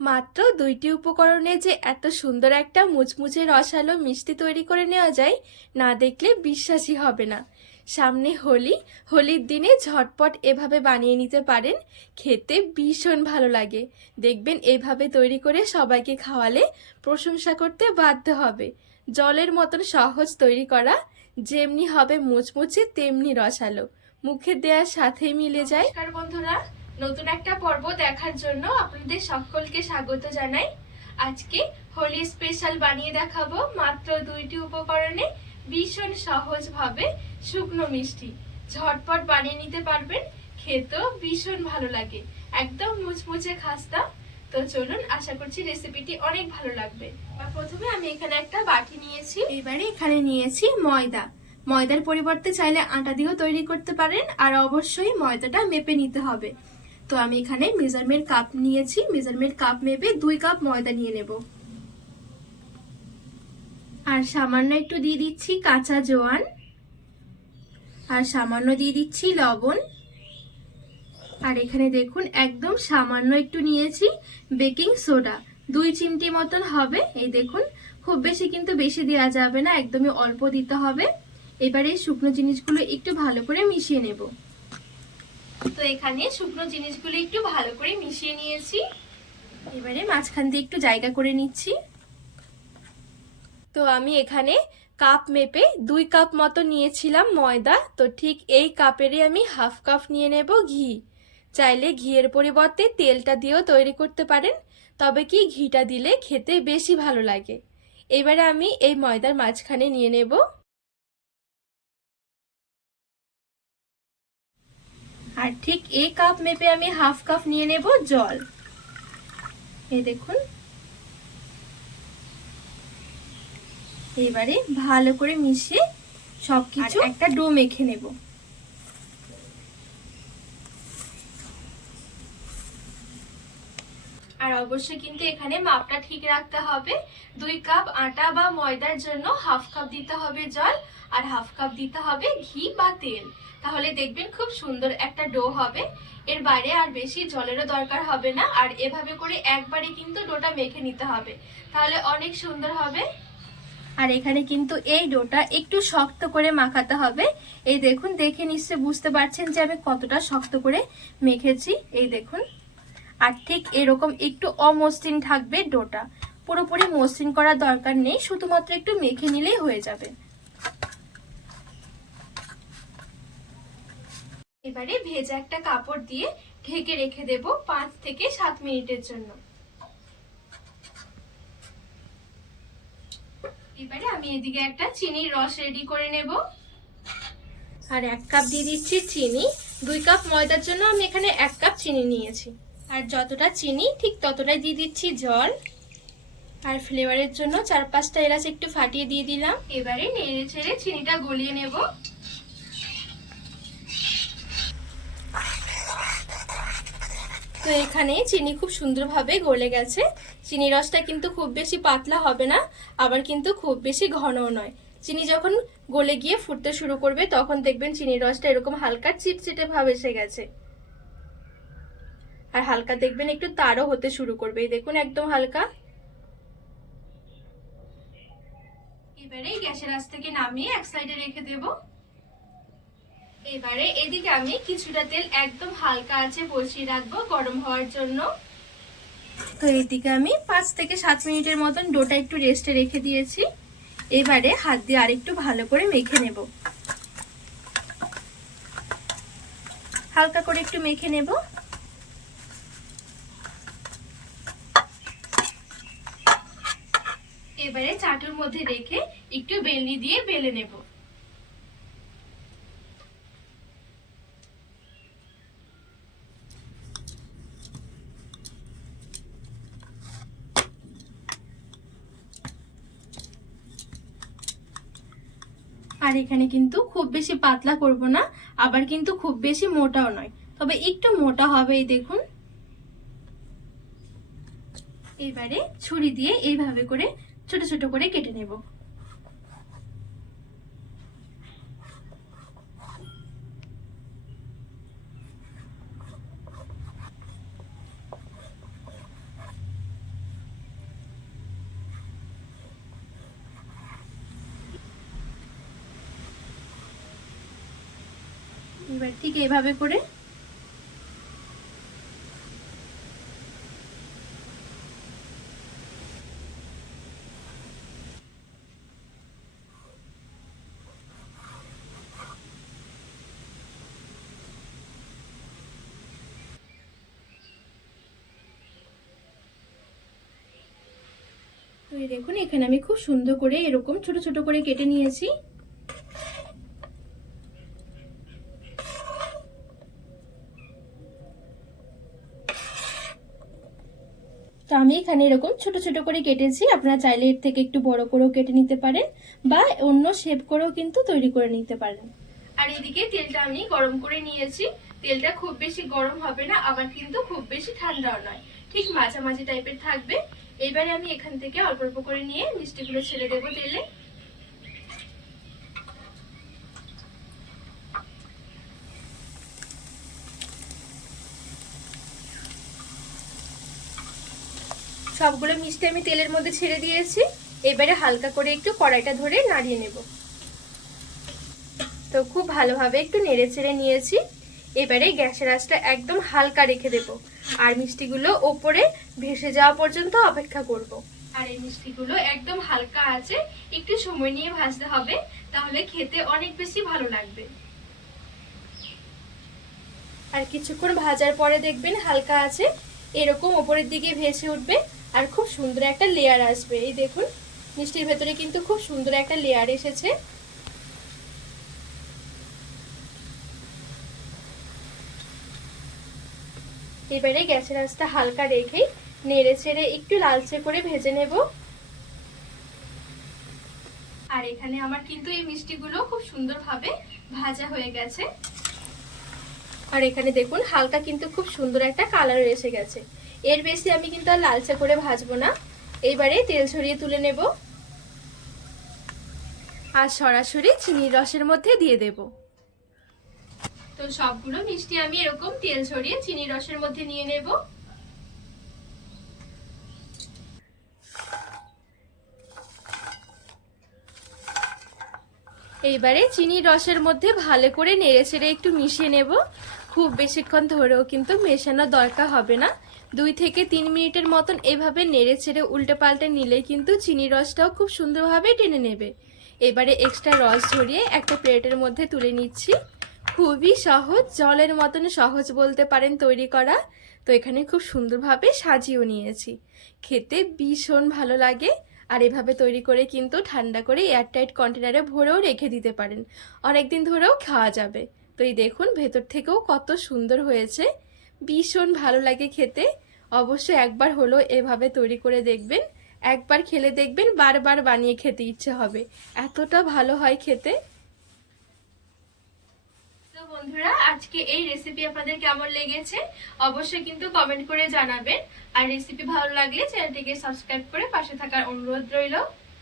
মাত্র দুইটি উপকরণে যে এত সুন্দর একটা মুচমুচে রসালো মিষ্টি তৈরি করে নেওয়া যায়, না দেখলে বিশ্বাসই হবে না। সামনে হোলি, হোলির দিনে ঝটপট এভাবে বানিয়ে নিতে পারেন, খেতে ভীষণ ভালো লাগে। দেখবেন এভাবে তৈরি করে সবাইকে খাওয়ালে প্রশংসা করতে বাধ্য হবে। জলের মতন সহজ তৈরি করা, যেমনি হবে মুচমুচে, তেমনি রসালো। মুখে দেওয়ার সাথেই মিলে যায়। বন্ধুরা নতুন একটা পর্ব দেখার জন্য আপনাদের সকলকে স্বাগত জানাই। আজকে হোলি স্পেশাল বানিয়ে দেখাবো মাত্র দুইটি উপকরণে ভীষণ সহজভাবে শুকনো মিষ্টি। ঝটপট বানিয়ে নিতে পারবেন, খেতেও ভীষণ ভালো লাগে, একদম মুচমুচে খাস্তা। তো চলুন, আশা করছি রেসিপিটি অনেক ভালো লাগবে। প্রথমে আমি এখানে একটা বাটি নিয়েছি। এবারে এখানে নিয়েছি ময়দা। ময়দার পরিবর্তে চাইলে আটা দিয়েও তৈরি করতে পারেন, আর অবশ্যই ময়দাটা মেপে নিতে হবে। তো আমি এখানে মেজারমেন্ট কাপ নিয়েছি। মেজারমেন্ট কাপ মেপে দুই কাপ ময়দা নিয়ে নেব। আর সামান্য একটু দিয়ে দিচ্ছি কাঁচা জোয়ান। আর সামান্য দিয়ে দিচ্ছি লবণ। আর এখানে দেখুন, একদম সামান্য একটু নিয়েছি বেকিং সোডা। দুই চিমটি মতন হবে। এই দেখুন, খুব বেশি কিন্তু বেশি দেওয়া যাবে না, একদমই অল্প দিতে হবে। এবারে শুকনো জিনিসগুলো একটু ভালো করে মিশিয়ে নেব। তো এখানে শুকনো জিনিসগুলো একটু ভালো করে মিশিয়ে নিয়েছি। এবারে মাঝখান দিয়ে একটু জায়গা করে নিচ্ছি। তো আমি এখানে কাপ মেপে দুই কাপ মতো নিয়েছিলাম ময়দা। তো ঠিক এই কাপেরই আমি হাফ কাপ নিয়ে নেব ঘি। চাইলে ঘিয়ের পরিবর্তে তেলটা দিয়েও তৈরি করতে পারেন। তবে কি ঘিটা দিলে খেতে বেশি ভালো লাগে। এবারে আমি এই ময়দার মাঝখানে নিয়ে নেব। আর ঠিক এই কাপ মেপে আমি হাফ কাপ নিয়ে নেব জল। এই দেখুন। এবারে ভালো করে মিশিয়ে সবকিছু একটা ডো মেখে নেব। আর অবশ্যই কিন্তু এখানে মাপটা ঠিক রাখতে হবে। দুই কাপ আটা বা ময়দার জন্য হাফ কাপ দিতে হবে জল। আর হাফ কাপ দিতে হবে ঘি বা তেল। তাহলে দেখবেন খুব সুন্দর একটা ডো হবে। এর বাইরে আর বেশি জলেরও দরকার হবে না। আর এভাবে করে একবারে কিন্তু ডোটা মেখে নিতে হবে। তাহলে অনেক সুন্দর হবে। আর এখানে কিন্তু এই ডোটা একটু শক্ত করে মাখাতে হবে। এই দেখুন, দেখে নিশ্চয় বুঝতে পারছেন যে আমি কতটা শক্ত করে মেখেছি। এই দেখুন। আর ঠিক এরকম একটু অমসৃণ থাকবে ডোটা। পুরোপুরি মসৃণ করার দরকার নেই। শুধুমাত্র একটু মেখে নিলেই হয়ে যাবে। এবারে ভেজা একটা কাপড় দিয়ে ঢেকে রেখে দেব পাঁচ থেকে সাত মিনিটের জন্য। এবারে আমি এদিকে একটা চিনির রস রেডি করে নেব। আর এক কাপ দিয়ে দিচ্ছি চিনি। দুই কাপ ময়দার জন্য আমি এখানে এক কাপ চিনি নিয়েছি। আর যতটা চিনি, ঠিক ততটাই দিয়ে দিচ্ছি জল। আর ফ্লেভারের জন্য চার পাঁচটা এলাচ একটু ফাটিয়ে দিয়ে দিলাম। এবারে নেড়ে ছেড়ে চিনিটা গলিয়ে নেব। তো এখানে চিনি খুব সুন্দরভাবে গলে গেছে। চিনি রসটা কিন্তু খুব বেশি পাতলা হবে না, আবার কিন্তু খুব বেশি ঘনও নয়। চিনি যখন গলে গিয়ে ফুটতে শুরু করবে, তখন দেখবেন চিনির রসটা এরকম হালকা চিটচিটে ভাব এসে গেছে। আর হালকা দেখবেন একটু তারও হতে শুরু করবে। দেখুন একদম হালকা। এবারে গ্যাসের আঁচ থেকে নামিয়ে এক সাইডে রেখে দেব। এবারে এদিকে আমি কিছুটা তেল একদম হালকা আছে বসিয়ে রাখব গরম হওয়ার জন্য। তো এদিকে আমি পাঁচ থেকে সাত মিনিটের মতন ডোটা একটু রেস্টে রেখে দিয়েছি। এবারে হাত দিয়ে আরেকটু ভালো করে মেখে নেব। হালকা করে একটু মেখে নেব। এবারে চাটুর মধ্যে রেখে একটু বেলনি দিয়ে বেলে নেব। আর এখানে কিন্তু খুব বেশি পাতলা করব না, আবার কিন্তু খুব বেশি মোটাও নয়। তবে একটু মোটা হবে এই দেখুন। এবারে ছুরি দিয়ে এইভাবে করে ছোট ছোট করে কেটে নেব। এবার ঠিক এইভাবে করে দেখুন, এখানে আমি খুব সুন্দর করে এরকম ছোট ছোট করে কেটে নিয়েছি তো আমি এখানে এরকম ছোট ছোট করে কেটেছি। আপনারা চাইলে এর থেকে একটু বড় করেও কেটে নিতে পারেন বা অন্য শেপ করেও কিন্তু তৈরি করে নিতে পারেন। আর এদিকে তেলটা আমি গরম করে নিয়েছি। তেলটা খুব বেশি গরম হবে না, আবার কিন্তু খুব বেশি ঠান্ডাও নয়। ঠিক মাঝামাঝি টাইপের থাকবে। এবারে আমি এখান থেকে অল্প অল্প করে নিয়ে মিষ্টিগুলো ছেড়ে দেবো তেলে। সবগুলো মিষ্টি আমি তেলের মধ্যে ছেড়ে দিয়েছি। এবারে হালকা করে একটু কড়াইটা ধরে নাড়িয়ে নেব। তো খুব ভালোভাবে একটু নেড়ে ছেড়ে নিয়েছি। এবারে গ্যাসের আঁচটা একদম হালকা রেখে দেব। আর মিষ্টিগুলো ওপরে ভেসে যাওয়া পর্যন্ত অপেক্ষা করব। আর এই মিষ্টিগুলো একদম হালকা আছে, একটু সময় নিয়ে ভাজতে হবে, তাহলে খেতে অনেক বেশি ভালো লাগবে। আর কিছুক্ষণ ভাজার পরে দেখবেন হালকা আছে, এরকম ওপরের দিকে ভেসে উঠবে। আর খুব সুন্দর একটা লেয়ার আসবে। এই দেখুন, মিষ্টির ভেতরে কিন্তু খুব সুন্দর একটা লেয়ার এসেছে। এবারে গ্যাসের আঁচটা হালকা রেখেই নেড়ে ছেড়ে একটু লালচে করে ভেজে নেব। আর এখানে আমার কিন্তু এই মিষ্টিগুলো খুব সুন্দরভাবে ভাজা হয়ে গেছে। আর এখানে দেখুন, হালকা কিন্তু খুব সুন্দর একটা কালার এসে গেছে। এর বেশি আমি কিন্তু আর লালচে করে ভাজবো না। এইবারে তেল ছড়িয়ে তুলে নেব। আর সরাসরি চিনির রসের মধ্যে দিয়ে দেব। তো সবগুলো মিষ্টি আমি এরকম তেল ছড়িয়ে চিনির রসের মধ্যে নিয়ে নেব। এইবারে চিনির রসের মধ্যে ভালো করে নেড়ে ছেড়ে একটু মিশিয়ে নেব। খুব বেশিক্ষণ ধরেও কিন্তু মেশানো দরকার হবে না। দুই থেকে তিন মিনিটের মতন এভাবে নেড়ে ছেড়ে উল্টে পাল্টে নিলেই কিন্তু চিনি রসটাও খুব সুন্দরভাবে টেনে নেবে। এবারে এক্সট্রা রস ঝরিয়ে একটা প্লেটের মধ্যে তুলে নিচ্ছি। খুবই সহজ, জলের মতন সহজ বলতে পারেন তৈরি করা। তো এখানে খুব সুন্দরভাবে সাজিয়েও নিয়েছি। খেতে ভীষণ ভালো লাগে। আর এভাবে তৈরি করে কিন্তু ঠান্ডা করে এয়ারটাইট কন্টেনারে ভরেও রেখে দিতে পারেন। অনেকদিন ধরেও খাওয়া যাবে। তো এই দেখুন, ভেতর থেকেও কত সুন্দর হয়েছে। ভীষণ ভালো লাগে খেতে। অবশ্যই একবার হলো এভাবে তৈরি করে দেখবেন। একবার খেলে দেখবেন, বারবার বানিয়ে খেতে ইচ্ছে হবে। এতটা ভালো হয় খেতে। বন্ধুরা, আজকে এই রেসিপি আপনাদের কেমন লেগেছে অবশ্যই কিন্তু কমেন্ট করে জানাবেন। আর রেসিপি ভালো লাগলে চ্যানেলটিকে সাবস্ক্রাইব করে পাশে থাকার অনুরোধ রইল।